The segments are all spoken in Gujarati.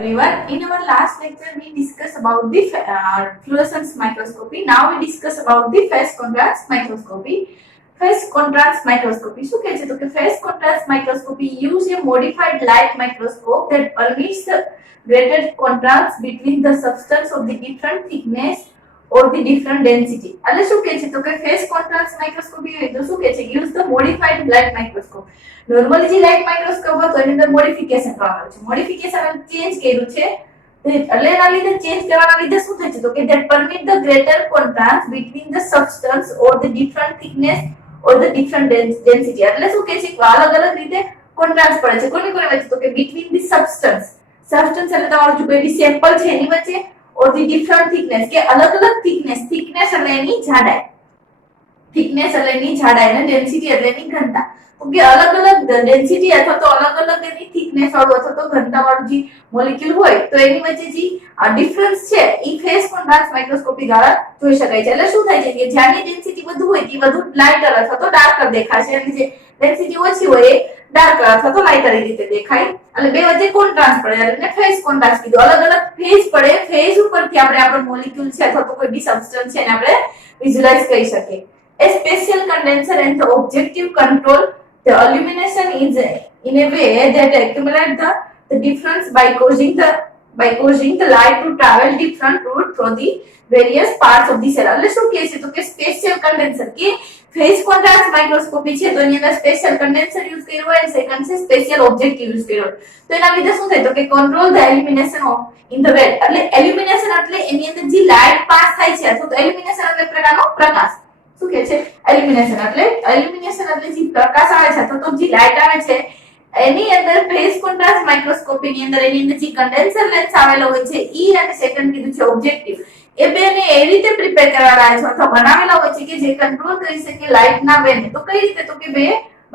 everyone. In our last lecture, we discussed about the fluorescence microscopy. Now we discuss about the phase contrast microscopy. Phase contrast microscopy. શું કહે છે તો કે phase contrast microscopy use a modified light microscope that permits the greater contrast between the substance of the different thickness or the different density. એટલે શું કહે છે તો કે phase contrast microscopy હોય તો શું કહે છે use the modified light microscope. Normally જે લાઇટ માઇક્રોસ્કોપ હતો એની અંદર મોડિફિકેશન કરવામાં આવ્યું છે. મોડિફિકેશન ચેન્જ કર્યું છે એટલે એના લીધે ચેન્જ કરવાના લીધે શું થાય છે તો કે that permit the greater contrast between the substance or the different thickness or the different density. એટલે શું કહે છે કે અલગ અલગ રીતે કોન્ટ્રાસ્ટ પડે છે. કોની કોની વચ્ચે તો કે between the substance એટલે તમારું જો કોઈ સેમ્પલ છે એની વચ્ચે or the different thickness કે અલગ અલગ thickness એટલે એની જાડાઈ એટલે એની જાડાઈ અને density એટલે એની ઘનતા. કે અલગ અલગ ડેન્સિટી અથવા તો અલગ અલગ એની થિકનેસ વાળું અથવા તો ઘનતા વાળું જે મોલેક્યુલ હોય તો એની વચ્ચે જે ડિફરન્સ છે ઈ ફેઝ કોન્ટ્રાસ્ટ માઇક્રોસ્કોપી દ્વારા જોઈ શકાય છે. એટલે શું થાય છે કે જ્યાંની ડેન્સિટી વધુ હોય તે વધુ લાઇટર અથવા તો ડાર્કર દેખાશે અને જે ડેન્સિટી ઓછી હોય એ ડાર્કર અથવા તો લાઇટર રીતે દેખાય. એટલે બે વચ્ચે કોન્ટ્રાસ્ટ પડે એટલે ફેઝ કોન્ટ્રાસ્ટ કીધું. અલગ અલગ ફેઝ પડે ફેઝ ઉપરથી આપણે આપણો મોલેક્યુલ છે અથવા તો કોઈ બી સબસ્ટન્સ છે એને આપણે વિઝ્યુઅલાઇઝ કરી શકીએ. A special condenser and the objective control the illumination is in a way that accumulate the difference by causing the light to travel different route through the various parts of the cell. એટલે શું કહે છે તો કે સ્પેશિયલ કન્ડેન્સર કે ફેઝ કોન્ટ્રાસ્ટ માઇક્રોસ્કોપી છે તો એની અંદર સ્પેશિયલ કન્ડેન્સર યુઝ કર્યો હોય અને સેકન્ડ છે સ્પેશિયલ ઓબ્જેક્ટિવ યુઝ કર્યો હોય તો એના લીધે શું થાય તો કે control the illumination of in the wet. એટલે એલ્યુમિનેશન એટલે એની અંદર જે લાઇટ પાસ થાય છે અથવા તો એલ્યુમિનેશન એટલે પ્રકારનો પ્રકાશ. શું કહે છે એલ્યુમિનેશન એટલે જે પ્રકાશ આવે છે અથવા તો જે લાઇટ આવે છે એની અંદર ફેઝ કોન્ટ્રાસ્ટ માઇક્રોસ્કોપી ની અંદર એની અંદર જે કન્ડેન્સર લેન્સ આવેલો હોય છે ઈ અને સેકન્ડ કીધું છે ઓબ્જેક્ટિવ એ બેને એ રીતે પ્રિપેર કરેલા છે અથવા બનાવેલા હોય છે કે જે કંટ્રોલ કરી શકે લાઇટ ના વેને. તો કઈ રીતે તો કે બે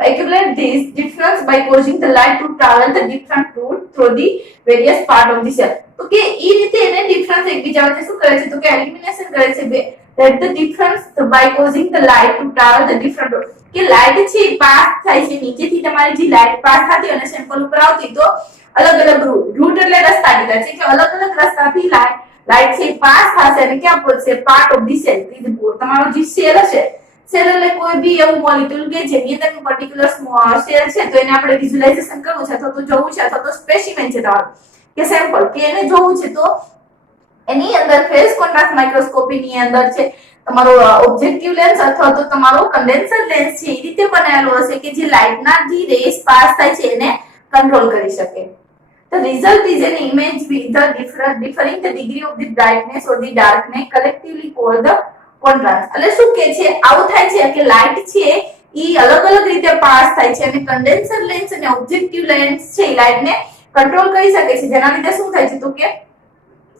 accumulate this difference by causing the light to travel the different route through the various part of the cell. તો કે ઈ રીતે એને ડિફરન્સ એકબીજા વચ્ચે શું કરે છે તો કે એલિમિનેશન કરે છે બે that the difference by causing the light to travel the different route. કે લાઇટ છે પાસ થાય છે નીચેથી તમારી જે લાઇટ પાસ થતી અને સેમ્પલ ઉપર આવતી તો અલગ અલગ રૂટ એટલે રસ્તા કીધા છે કે અલગ અલગ રસ્તાથી લાઇટ છે પાસ થશે અને ક્યાં પહોંચશે પાર્ટ ઓફ ધી સેલ. તમારો જે સેલ હશે સેલ એટલે કોઈ બી એવું મોલેક્યુલ કે જેની અંદર પર્ટિક્યુલર સેલ છે તો એને આપણે વિઝ્યુઅલાઇઝેશન કરવું છે અથવા તો જોવું છે અથવા તો સ્પેસિમેન છે તમારું કે સેમ્પલ કે એને જોવું છે તો એની અંદર ફેઝ કોન્ટ્રાસ્ટ માઇક્રોસ્કોપી ની અંદર છે તમારો ઓબ્જેક્ટિવ લેન્સ અથવા તો તમારો કન્ડેન્સર લેન્સ છે એ રીતે બનાવેલો હશે કે જે લાઇટના જે રેસ પાસ થાય છે એને કંટ્રોલ કરી શકે. The result is an image with the differing the degree of the brightness or the darkness collectively called the contrast. એટલે શું કે છે આવું થાય છે કે લાઇટ છે ઈ અલગ અલગ રીતે પાસ થાય છે અને કન્ડેન્સર લેન્સ અને ઓબ્જેક્ટિવ લેન્સ છે એ લાઇટને કંટ્રોલ કરી શકે છે જેના લીધે શું થાય છે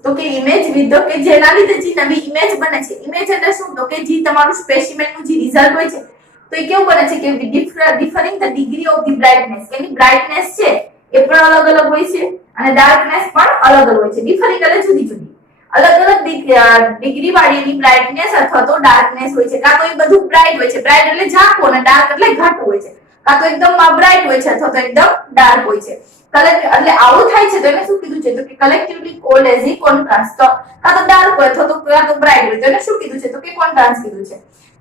તો કે ઇમેજ વિથ કે જેના લીધે જે નવી ઇમેજ બને છે. ઇમેજ એટલે શું તો કે જે તમારું સ્પેસિમેન નું જે રિઝલ્ટ હોય છે તો એ કેવું બને છે કે differing the degree of the brightness કે એની બ્રાઇટનેસ છે એ પણ અલગ અલગ હોય છે અને ડાર્કનેસ પણ અલગ અલગ હોય છે. ડિફરિંગ એટલે જુદી જુદી અલગ અલગ ડિગ્રી વાળી એની બ્રાઇટનેસ અથવા તો ડાર્કનેસ હોય છે. કાં તો એ બધું બ્રાઇટ હોય છે બ્રાઇટ એટલે ઝાંખું અને ડાર્ક એટલે ઘાટું હોય છે. કાં તો એકદમ બ્રાઇટ હોય છે અથવા તો એકદમ ડાર્ક હોય છે. એટલે આવું થાય છે તો એને શું કીધું છે તો કે કલેક્ટિવલી કોલ્ડ એઝ ઈ કોન્ટ્રાસ્ટ. તો કાં તો ડાર્ક હોય અથવા તો કાં તો બ્રાઇટ હોય તો એને શું કીધું છે તો કે કોન્ટ્રાસ્ટ કીધું છે.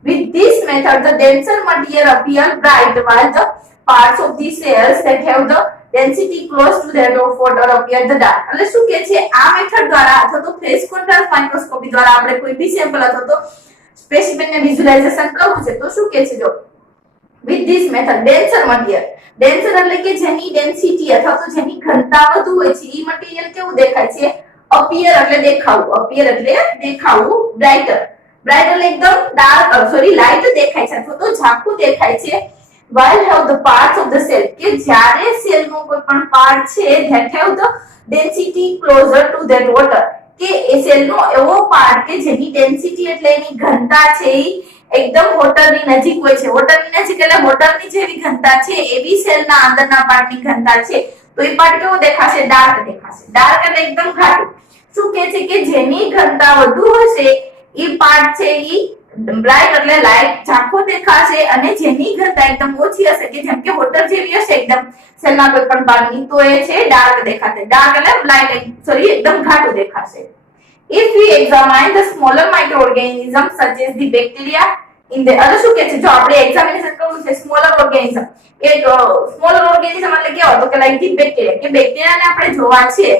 With this method the denser material appear bright while the parts of the cells that have the density close to that of water appear the dark. એટલે શું કહે છે આ મેથડ દ્વારા અથવા તો ફેઝ કોન્ટ્રાસ્ટ માઇક્રોસ્કોપી દ્વારા આપણે કોઈ બી સેમ્પલ અથવા તો સ્પેસિમેન ને વિઝ્યુઅલાઇઝેશન કરવું છે તો શું કહે છે જો with this method denser material denser એટલે કે જેની ડેન્સિટી અથવા તો જેની ઘનતા વધુ હોય છે ઈ મટીરીયલ કેવું દેખાય છે appear એટલે દેખાવું brighter એટલે એકદમ ડાર્ક લાઇટ દેખાય છે અથવા તો ઝાંખું દેખાય છે while have the parts of the cell કે જ્યારે સેલ નો કોઈ પણ પાર્ટ છે that have the density closer to that water કે એ સેલ નો એવો પાર્ટ કે જેની ડેન્સિટી એટલે એની ઘનતા છે એકદમ વોટરની નજીક હોય છે. વોટરની નજીક એટલે વોટરની જેવી ઘનતા છે એવી સેલના અંદરના પાર્ટની ઘનતા છે તો એ પાર્ટ કેવો દેખાશે ડાર્ક દેખાશે. ડાર્ક એટલે એકદમ ઘાટું. શું કહે છે કે જેની ઘનતા વધુ હશે એ પાર્ટ છે ઈ બ્રાઇટ એટલે લાઇટ ઝાંખો દેખાશે અને જેની ઘનતા એકદમ ઓછી હશે કે જેમ કે વોટર જેવી હશે એકદમ સેલના કોઈ પણ ભાગની તો એ છે ડાર્ક દેખાશે. ડાર્ક એટલે લાઇટ એકદમ ઘાટું દેખાશે. If we examine the smaller microorganisms such as the bacteria in the શું કે છે જો આપણે એક્ઝામિનેશન કરવું છે સ્મોલર ઓર્ગેનિઝમ એક સ્મોલર ઓર્ગેનિઝમ એટલે કેવો તો કે લાઈક ધી બેક્ટેરિયા કે બેક્ટેરિયાને આપણે જોવા છે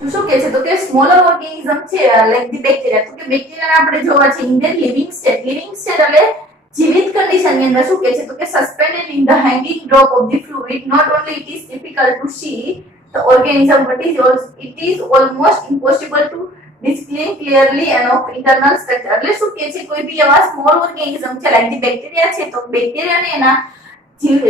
તો શું કે છે તો કે સ્મોલર ઓર્ગેનિઝમ છે લાઈક ધી બેક્ટેરિયા તો કે બેક્ટેરિયાને આપણે જોવા છે ઇન ધેર લિવિંગ સ્ટેટ એટલે જીવિત કન્ડિશન ની અંદર શું કે છે તો કે suspended in the hanging drop of the fluid not only it is difficult to see the organism but it is almost impossible to display clearly and of internal structure એટલે શું કે છે કોઈ બી એવા સ્મોલ ઓર્ગેનિઝમ છે લાઈક ધી બેક્ટેરિયા છે તો બેક્ટેરિયાને એના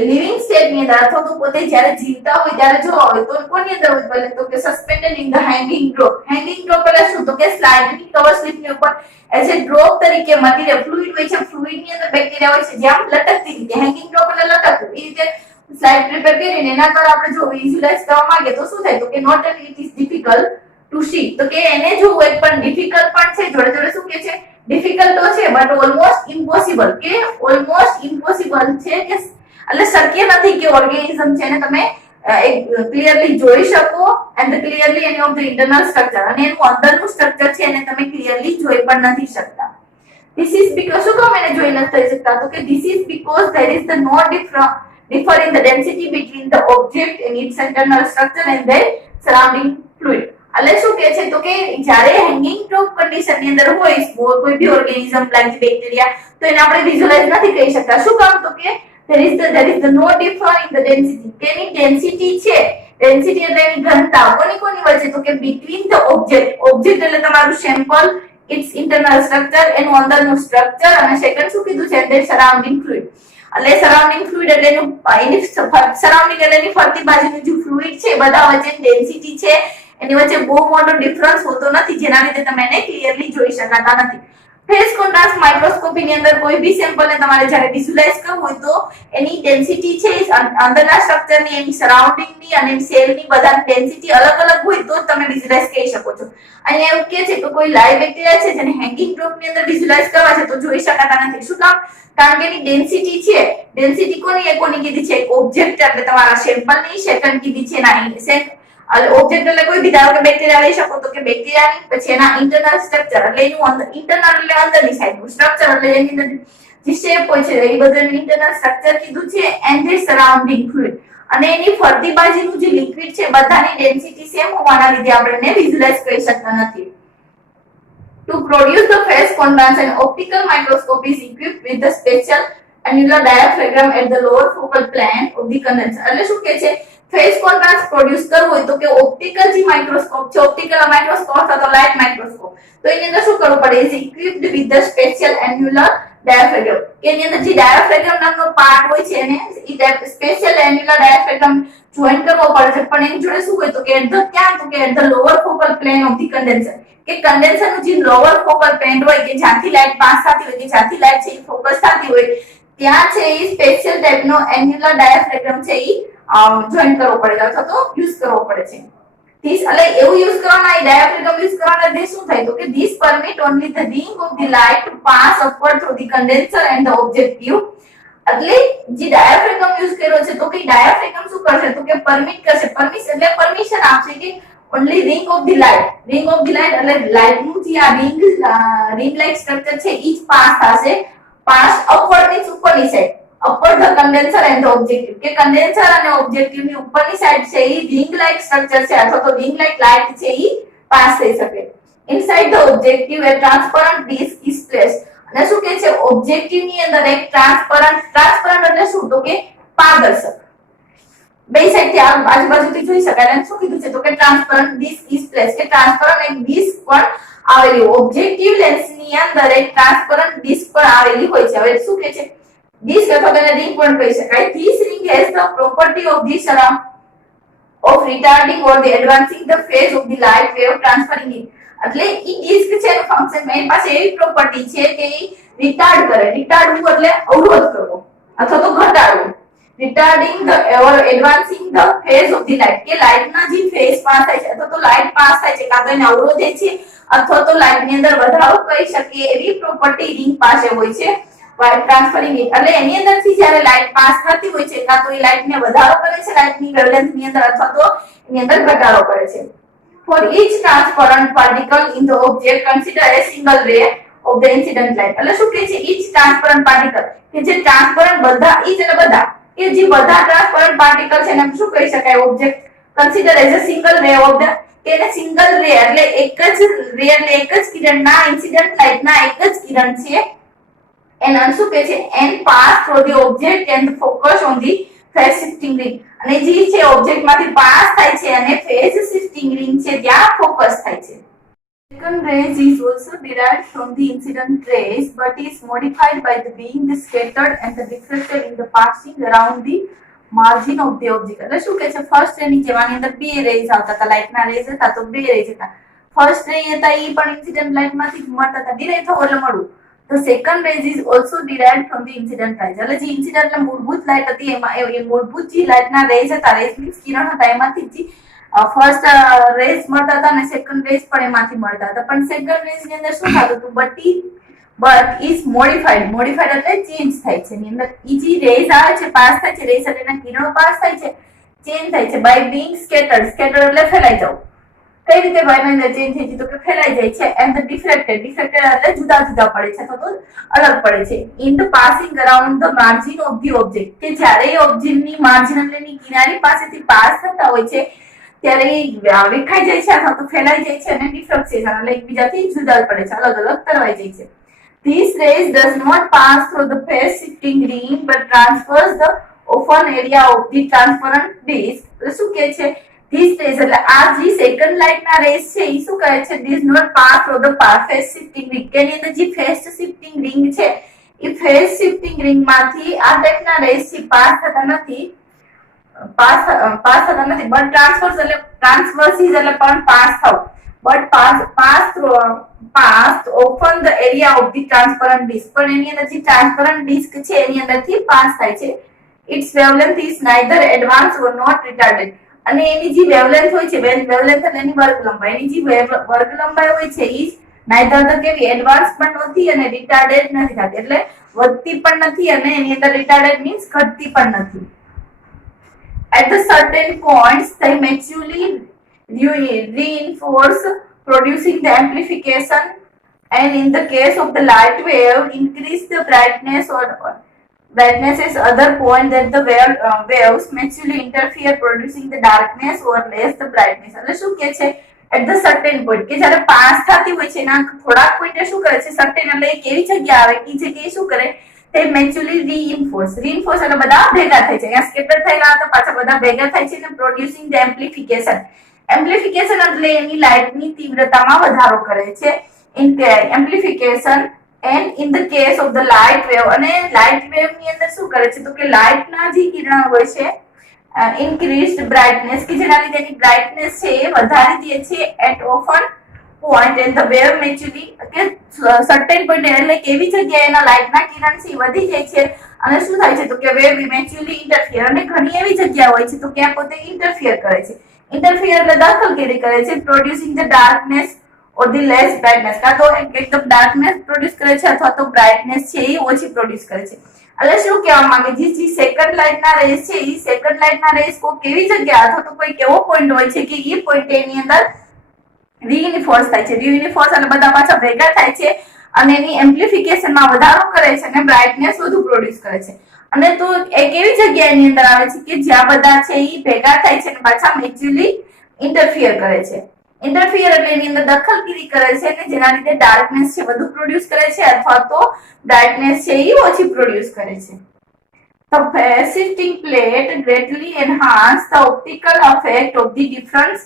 લિવિંગ સ્ટેટ ની અંદર અથવા તો પોતે જ્યારે જીવતા હોય ત્યારે જોવા હોય તો કોની અંદર હોય ભલે તો કે suspended in the hanging drop એટલે શું તો કે સ્લાઇડની કવર સ્લિપ ની ઉપર એઝ એ ડ્રોપ તરીકે મટીરીયલ ફ્લુઇડ હોય છે ફ્લુઇડ ની અંદર બેક્ટેરિયા હોય છે જેમ લટકતી રીતે હેંગિંગ ડ્રોપ એટલે લટકતું એ રીતે સ્લાઇડ પ્રિપેર કરીને એના પર આપણે જો વિઝ્યુઅલાઇઝ કરવા માંગે તો શું થાય તો કે not only it is difficult to see તો કે એને જોવું એક પણ ડિફિકલ્ટ પણ છે જોડે જોડે શું કે છે ડિફિકલ્ટ તો છે બટ ઓલમોસ્ટ ઇમ્પોસિબલ કે ઓલમોસ્ટ ઇમ્પોસિબલ છે કે એટલે શક્ય નથી કે ઓર્ગેનિઝમ છે ને તમે ક્લિયરલી જોઈ શકો and clearly any of the internal structure અને એનું અંદરનું સ્ટ્રક્ચર છે એને તમે ક્લિયરલી જોઈ પણ નથી શકતા. This is because શું કામ એને જોઈ નથી શકતા તો કે this is because there is the no differ in the density between the object and its internal structure and the surrounding fluid એટલે શું કે છે તો કે જ્યારે હેંગિંગ ડ્રોપ કન્ડિશન ની અંદર હોય કોઈ બી ઓર્ગેનિઝમ લાઈક બેક્ટેરિયા તો એને આપણે વિઝ્યુઅલાઇઝ નથી કરી શકતા શું કામ તો કે there is the no differ in the density કે એની ડેન્સિટી છે ડેન્સિટી એટલે એની ઘનતા કોની વચ્ચે તો કે between the object એટલે તમારું સેમ્પલ its internal structure એનું અંદરનું સ્ટ્રક્ચર અને સેકન્ડ શું કીધું છે the surrounding fluid એટલે સરાઉન્ડિંગ ફ્લુઇડ એટલે એની સરાઉન્ડિંગ એટલે એની ફરતી બાજુનું જે ફ્લુઇડ છે બધા વચ્ચે ડેન્સિટી છે એની વચ્ચે બહુ મોટો ડિફરન્સ હોતો નથી જેના લીધે તમે એને ક્લિયરલી જોઈ શકાતા નથી. ફેઝ કોન્ટ્રાસ્ટ માઇક્રોસ્કોપી ની અંદર કોઈ બી સેમ્પલને તમારે જ્યારે વિઝ્યુઅલાઇઝ કરવું હોય તો એની ડેન્સિટી છે અંદરના સ્ટ્રક્ચરની એની સરાઉન્ડિંગની અને સેલની બધાની ડેન્સિટી અલગ અલગ હોય તો તમે વિઝ્યુઅલાઇઝ કરી શકો છો. અહીંયા એવું કહે છે કે કોઈ લાઈવ બેક્ટેરિયા છે જેને હેંગિંગ ડ્રોપ ની અંદર વિઝ્યુઅલાઇઝ કરવા છે તો જોઈ શકાતા નથી શું કામ કારણ કે એની ડેન્સિટી છે ડેન્સિટી કોની કીધી છે ઓબ્જેક્ટ એટલે તમારા સેમ્પલ ની સેકન્ડ કીધી છે ના ઓબ્જેક્ટ એટલે કોઈ બી ધારો કે બેક્ટેરિયા લઈ શકો તો કે બેક્ટેરિયાની પછી એના ઇન્ટરનલ સ્ટ્રક્ચર એટલે એનું ઇન્ટરનલ એટલે અંદરની સાઈડનું સ્ટ્રક્ચર એટલે એની અંદર જે શેપ હોય છે એ બધું ઇન્ટરનલ સ્ટ્રક્ચર કીધું છે એન્ડ ધ સરાઉન્ડિંગ ફ્લુઇડ અને એની ફરતી બાજુનું જે લિક્વિડ છે બધાની ડેન્સિટી સેમ હોવાના લીધે આપણે એને વિઝ્યુઅલાઇઝ કરી શકતા નથી. To produce the phase contrast, an optical microscope is equipped with the special annular diaphragm at the lower focal plane of the condenser. એટલે શું કે છે ફેઝ કોન્ટ્રાસ્ટ પ્રોડ્યુસ કરવું હોય તો કે ઓપ્ટિકલ જે માઇક્રોસ્કોપ છે ઓપ્ટિકલ માઇક્રોસ્કોપ અથવા તો લાઇટ માઇક્રોસ્કોપ તો એની અંદર શું કરવું પડે is equipped with the special annular diaphragm કે એની અંદર જે diaphragm નામનો પાર્ટ હોય છે એને એ સ્પેશિયલ annular diaphragm જોઈન કરવો પડે છે પણ એની જોડે શું હોય તો કે ક્યાં તો કે at the lower focal plane of the condenser કે કન્ડેન્સર નું જે લોઅર ફોકલ પોઈન્ટ હોય કે જ્યાંથી લાઇટ પાસ થતી હોય કે જ્યાંથી લાઇટ છે એ ફોકસ થતી હોય ત્યાં છે એ સ્પેશિયલ ટાઈપનો એન્યુલર ડાયાફ્રેગમ છે એ જોઈન કરવો પડે અથવા તો યુઝ કરવો પડે છે. ધીસ એટલે એવું યુઝ કરવાના એ ડાયાફ્રેગમ યુઝ કરવાના દે શું થાય તો કે this permit only the ring of the light two pass upward through the condenser and the objective એટલે જે ડાયાફ્રેગમ યુઝ કર્યો છે તો કે ડાયાફ્રેગમ શું કરશે તો કે પરમિટ કરશે પરમિશન આપશે કે only ring of the light એટલે લાઇટ નું જે આ ring like સ્ટ્રક્ચર છે ઈ જ પાસ થશે પાસ અપવર્ડ ની ઉપરની side upward the condenser and the objective કે કન્ડેન્સર અને ઓબ્જેક્ટિવ ની ઉપરની સાઈડ છે ઈ ring like સ્ટ્રક્ચર છે અથવા તો ring like લાઇટ છે ઈ પાસ થઈ શકે. inside the objective a transparent disc is placed અને શું કહે છે ઓબ્જેક્ટિવ ની અંદર એક ટ્રાન્સપરન્ટ એટલે શું તો કે પારદર્શક બે સાઈડ થી આજુબાજુથી જોઈ શકાય અને શું કીધું છે તો કે ટ્રાન્સપરન્ટ ડિસ્ક ઇઝ પ્લેસ કે ટ્રાન્સપરન્ટ એક ડિસ્ક પણ આવેલી ઓબ્જેક્ટિવ લેન્સ ની અંદર એક ટ્રાન્સપરન્ટ ડિસ્ક પણ આવેલી હોય છે. હવે શું કહે છે ડિસ્ક અથવા તેને રિંગ પણ કહી શકાય. This ring has the property of the surround of retarding or the advancing the phase of the light wave transferring it એટલે ઈ ડિસ્ક છે એનું ફંક્શન એની પાસે એવી પ્રોપર્ટી છે કે ઈ રિટાર્ડ કરે રિટાર્ડ એટલે અવરોધ કરવો અથવા તો ઘટાડવો retarding the or advancing the phase of the light કે લાઈટ ના જે ફેઝ પાસ થાય છે અથવા તો લાઈટ પાસ થાય છે કાં તો એને અવરોધે છે અથવા તો લાઈટ ની અંદર વધારો કરી શકે એવી પ્રોપર્ટી રિંગ પાસે હોય છે while transferring it એટલે એની અંદરથી જ્યારે લાઈટ પાસ થતી હોય છે કાં તો એ લાઈટ ને વધારો કરે છે લાઈટ ની વેવલેન્થ ની અંદર અથવા તો એની અંદર ઘટાડો કરે છે for each transparent particle in the object consider a single ray of the incident light એટલે શું કહે છે each transparent particle કે જે ટ્રાન્સપરન્ટ બધા each એટલે બધા કે જે બધા ટ્રાન્સપરન્ટ પાર્ટિકલ છે એને શું કહી શકાય object consider as a single રે ઓફ ધ એને સિંગલ રે એટલે એક જ રે એટલે એક જ કિરણના ઇન્સિડન્ટ લાઇટના એક જ કિરણ છે and શું કહે છે and pass through the object and focus on the phase shifting ring અને જે છે ઓબ્જેક્ટ માંથી પાસ થાય છે અને phase shifting ring છે ત્યાં ફોકસ થાય છે second rays is also derived from the incident rays but is modified by the being scattered and the reflected in the passing around the margin of the object એટલે શું કહે છે ફર્સ્ટ રે ની જેમ આની અંદર બે રેઝ આવતા હતા લાઇટ ના રેઝ હતા તો બે રેઝ હતા ફર્સ્ટ રે હતા ઈ પણ ઇન્સિડન્ટ લાઇટ માંથી જ મળતા હતા ડિરાઈવ થવો એટલે મળવું The second rays is also derived from the incident rays. એટલે જે ઇન્સિડન્ટ એટલે મૂળભૂત લાઇટ હતી એમાં એ મૂળભૂત જે લાઇટના રેઝ હતા રેઝ મીન્સ કિરણ હતા એમાંથી જે ફર્સ્ટ રેઝ મળતા હતા અને સેકન્ડ રેઝ પણ એમાંથી મળતા હતા પણ સેકન્ડ રેઝ ની અંદર શું થતું હતું but is modified એટલે ચેન્જ થાય છે એની અંદર ઈ જે રેઝ આવે છે પાસ થાય છે રેઝ એટલે એના કિરણો પાસ થાય છે ચેન્જ થાય છે by being scattered એટલે ફેલાઈ જવું કઈ રીતે વાયરની અંદર ચેન્જ થઈ છે તો કે ફેલાઈ જાય છે and the diffracted એટલે જુદા જુદા પડે છે અથવા તો અલગ પડે છે in the passing around the margin of the object કે જ્યારે એ ઓબ્જેક્ટની માર્જિન એટલે ની કિનારી પાસેથી પાસ થતા હોય છે ત્યારે વિખાઈ જાય છે અથવા તો ફેલાઈ જાય છે અને ડિફ્રેક્શન એટલે એકબીજાથી જુદા પડે છે અલગ અલગ તરવાઈ જાય છે This rays does not pass through the phase shifting ring but transfers the open area of the transparent disc શું કહે છે This rays એટલે આ જે સેકન્ડ લાઇટ ના રેસ છે ઈ શું કહે છે does not pass through the phase shifting ring કે ની અંદર જે phase shifting ring છે ઈ phase shifting ring માંથી આ ટાઈપ ના રેસ થી પાસ થતા નથી but transverses એટલે પણ પાસ થવું but pass open the area of the transparent disc પણ એની અંદર જે transparent disc છે એની અંદરથી પાસ થાય છે its wavelength is neither advanced or not retarded અને એની જે વેવલેન્થ હોય છે વેવલેન્થ એટલે એની વર્ગ લંબાઈ એની જે વર્ગ લંબાઈ હોય છે ઈ neither the કેવી એડવાન્સ પણ નથી અને રિટાર્ડેડ નથી થતી એટલે વધતી પણ નથી અને એની અંદર રિટાર્ડેડ મીન્સ ઘટતી પણ નથી at the certain points they mutually reinforce producing the amplification and in the case of the light wave increase the brightness is other point that the waves mutually interfere producing the darkness or less the brightness એટલે શું કહે છે at the certain point કે જ્યારે પાસ થતી હોય છે એના થોડાક પોઈન્ટે શું કરે છે certain એટલે એક એવી જગ્યા આવે કે જગ્યાએ શું કરે તે mutually reinforce એટલે બધા ભેગા થાય છે અહીંયા સ્કેટર થયેલા હતા પાછા બધા ભેગા થાય છે અને producing the amplification એટલે એની લાઇટની તીવ્રતામાં વધારો કરે છે amplification and in the case of the light wave અને light wave ની અંદર શું કરે છે તો કે લાઇટ ના જે કિરણ હોય છે increased brightness કે જેના લીધે એની brightness છે એ વધારી દે છે at often point and the wave mutually કે certain point એટલે કેવી જગ્યાએ એના લાઇટ ના કિરણ છે વધી જાય છે અને શું થાય છે તો કે wave mutually interfere અને ઘણી એવી જગ્યા હોય છે તો કે પોતે interfere કરે છે interfere એટલે દખલગીરી કરે છે producing the darkness or the less brightness કાં તો એકદમ ડાર્કનેસ પ્રોડ્યુસ કરે છે અથવા તો બ્રાઇટનેસ છે એ ઓછી પ્રોડ્યુસ કરે છે એટલે શું કહેવા માંગે જે સેકન્ડ લાઇટ ના રેસ છે એ સેકન્ડ લાઇટ ના રેસ કોઈ કેવી જગ્યા અથવા તો કોઈ કેવો પોઈન્ટ હોય છે કે એ પોઈન્ટ એની અંદર રીઇન્ફોર્સ થાય છે રીઇન્ફોર્સ એટલે બધા પાછા ભેગા થાય છે અને એની એમ્પ્લિફિકેશન માં વધારો કરે છે અને બ્રાઇટનેસ વધુ પ્રોડ્યુસ કરે છે અને તો એક એવી જગ્યા એની અંદર આવે છે કે જ્યાં બધા છે એ ભેગા થાય છે અને પાછા મ્યુચ્યુઅલી ઇન્ટરફિયર કરે છે ઇન્ટરફિયર એટલે એની અંદર દખલગીરી કરે છે અને જેના લીધે ડાર્કનેસ છે વધુ પ્રોડ્યુસ કરે છે અથવા તો બ્રાઇટનેસ છે એ ઓછી પ્રોડ્યુસ કરે છે The phase shifting plate greatly enhance the optical effect of the difference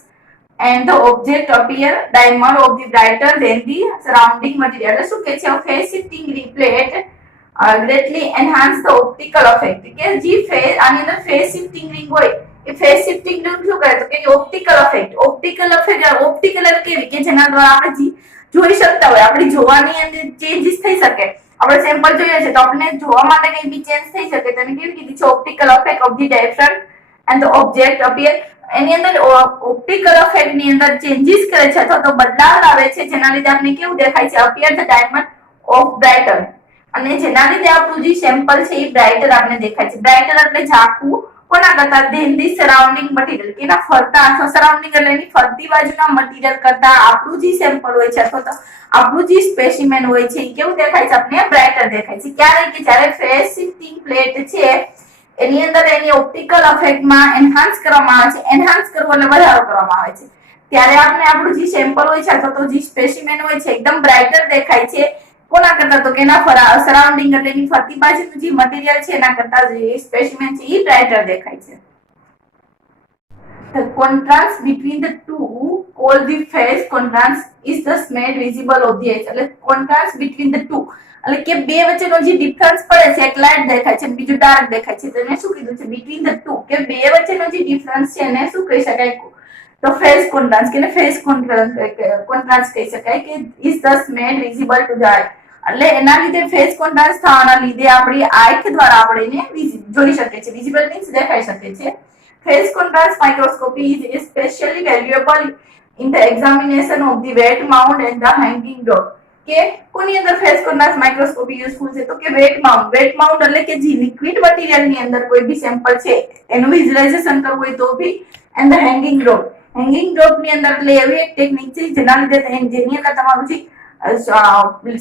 and the object appear dimmer of the brighter than the surrounding material. એટલે શું કહે છે phase shifting plate greatly enhance the optical effect કે જે આની અંદર phase shifting ring હોય એ phase shifting ring શું કરે તો કે optical effect એટલે કેવી કે જેના દ્વારા આપણે જોઈ શકતા હોય આપણી જોવાની અંદર ચેન્જીસ થઈ શકે આપણે સેમ્પલ જોઈએ છે તો આપણે જોવા માટે કઈ બી ચેન્જ થઈ શકે. તમે કેવી કીધી છે optical effect of the diaphragm and the object appear. એની અંદર ઓપ્ટિકલ ઇફેક્ટ ની અંદર ચેન્જીસ કરે છે અથવા તો બદલાવ લાવે છે, જેના લીધે આપણે કેવું દેખાય છે appear the diamond of brighter. અને જેના લીધે આપણું જે સેમ્પલ છે એ બ્રાઇટર આપણે દેખાય છે. બ્રાઇટર એટલે ઝાંખું કોના કરતા ધેન ધી સરાઉન્ડિંગ મટીરિયલ, કે એના ફરતા અથવા સરાઉન્ડિંગ એટલે એની ફરતી બાજુના મટીરિયલ કરતા આપણું જે સેમ્પલ હોય છે અથવા તો આપણું જે સ્પેસિમેન હોય છે એ કેવું દેખાય છે આપણે બ્રાઇટર દેખાય છે. ક્યારે કે જ્યારે ફેઝ શિફ્ટિંગ પ્લેટ છે એની અંદર એની ઓપ્ટિકલ ઇફેક્ટમાં એન્હાન્સ કરવામાં આવે છે. એન્હાન્સ કરવું એટલે વધારો કરવામાં આવે છે. ત્યારે આપણે આપણું જે સેમ્પલ હોય છે અથવા તો જે સ્પેસિમેન હોય છે એકદમ બ્રાઇટર દેખાય છે. કોના કરતા તો કે એના સરાઉન્ડિંગ એટલે એની ફરતી બાજુનું જે મટીરિયલ છે એના કરતા જે સ્પેસિમેન છે એ બ્રાઇટર દેખાય છે. The contrast between the two, called the phase contrast, is thus made visible of the eye. એટલે contrast between the two એટલે કે બે વચ્ચેનો જે ડિફરન્સ પડે છે, એક લાઇટ દેખાય છે બીજું ડાર્ક દેખાય છે, તેને શું કીધું છે between the two, કે બે વચ્ચેનો જે ડિફરન્સ છે એને શું કહી શકાય તો phase contrast, કે phase contrast કહી શકાય કે is thus made visible to the eye. એટલે એના લીધે ફેઝ કોન્ટ્રાસ્ટ થવાના લીધે આપણી આંખ દ્વારા આપણે એને જોઈ શકીએ છીએ. વિઝિબલ મીન્સ દેખાઈ શકે છે. Phase contrast microscopy is especially valuable in the examination of the wet mount and the hanging dog. કે કોની અંદર ફેઝ કોન્ટ્રાસ્ટ માઇક્રોસ્કોપી યુઝફુલ છે તો કે વેટ માઉન્ટ. વેટ માઉન્ટ એટલે કે જે લિક્વિડ મટીરીયલ ની અંદર કોઈ બી સેમ્પલ છે એનું વિઝ્યુલાઇઝેશન કરવું હોય તો B, and the hanging drop. Hanging drop ની અંદર એટલે એવી એક ટેકનિક છે જેના લીધે જેની અંદર તમારું જે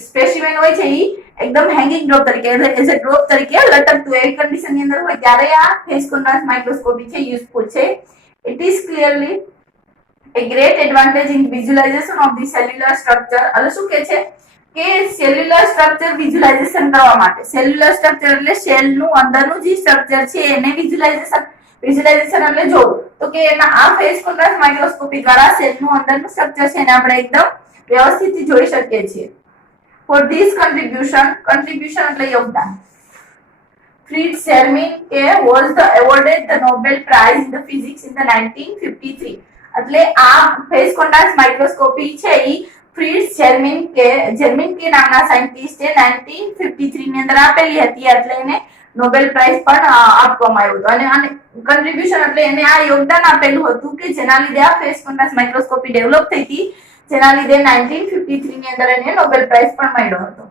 સ્પેસિમેન હોય છે એ એકદમ હેંગિંગ ડ્રોપ તરીકે એઝ અ ડ્રોપ તરીકે લટકતું એવી કન્ડિશન ની અંદર હોય ત્યારે આ ફેઝ કોન્ટ્રાસ્ટ માઇક્રોસ્કોપી છે યુઝફુલ છે. It is clearly a great advantage in visualization of the cellular structure. એટલે શું કે છે કે સેલ્યુલર સ્ટ્રક્ચર વિઝ્યુલાઇઝેશન કરવા માટે. સેલ્યુલર સ્ટ્રક્ચર એટલે સેલ નું અંદરનું જે સ્ટ્રક્ચર છે એને વિઝ્યુલાઇઝેશન એટલે જોવું. તો કે એના આ ફેઝ કોન્ટ્રાસ્ટ માઇક્રોસ્કોપી દ્વારા સેલ નું અંદરનું સ્ટ્રક્ચર છે એને આપણે એકદમ વ્યવસ્થિત જોઈ શકીએ છીએ. For this contribution એટલે યોગદાન, Fritz Zermelo was awarded the Nobel Prize in the Physics in the 1953. એટલે આ ફેઝ કોન્ટ્રાસ્ટ માઇક્રોસ્કોપી છે એ ફ્રિટ્ઝ ઝેર્મેન્કે નામના સાયન્ટિસ્ટે 1953 ની અંદર આપેલી હતી. એટલે એને નોબેલ પ્રાઇઝ પણ આપવામાં આવ્યો હતો. અને કન્ટ્રીબ્યુશન એટલે એને આ યોગદાન આપેલું હતું કે જેના લીધે આ ફેઝ કોન્ટ્રાસ્ટ માઇક્રોસ્કોપી ડેવલપ થઈ હતી, જેના લીધે 1953 ની અંદર એને નોબેલ પ્રાઇઝ પણ મળ્યો હતો.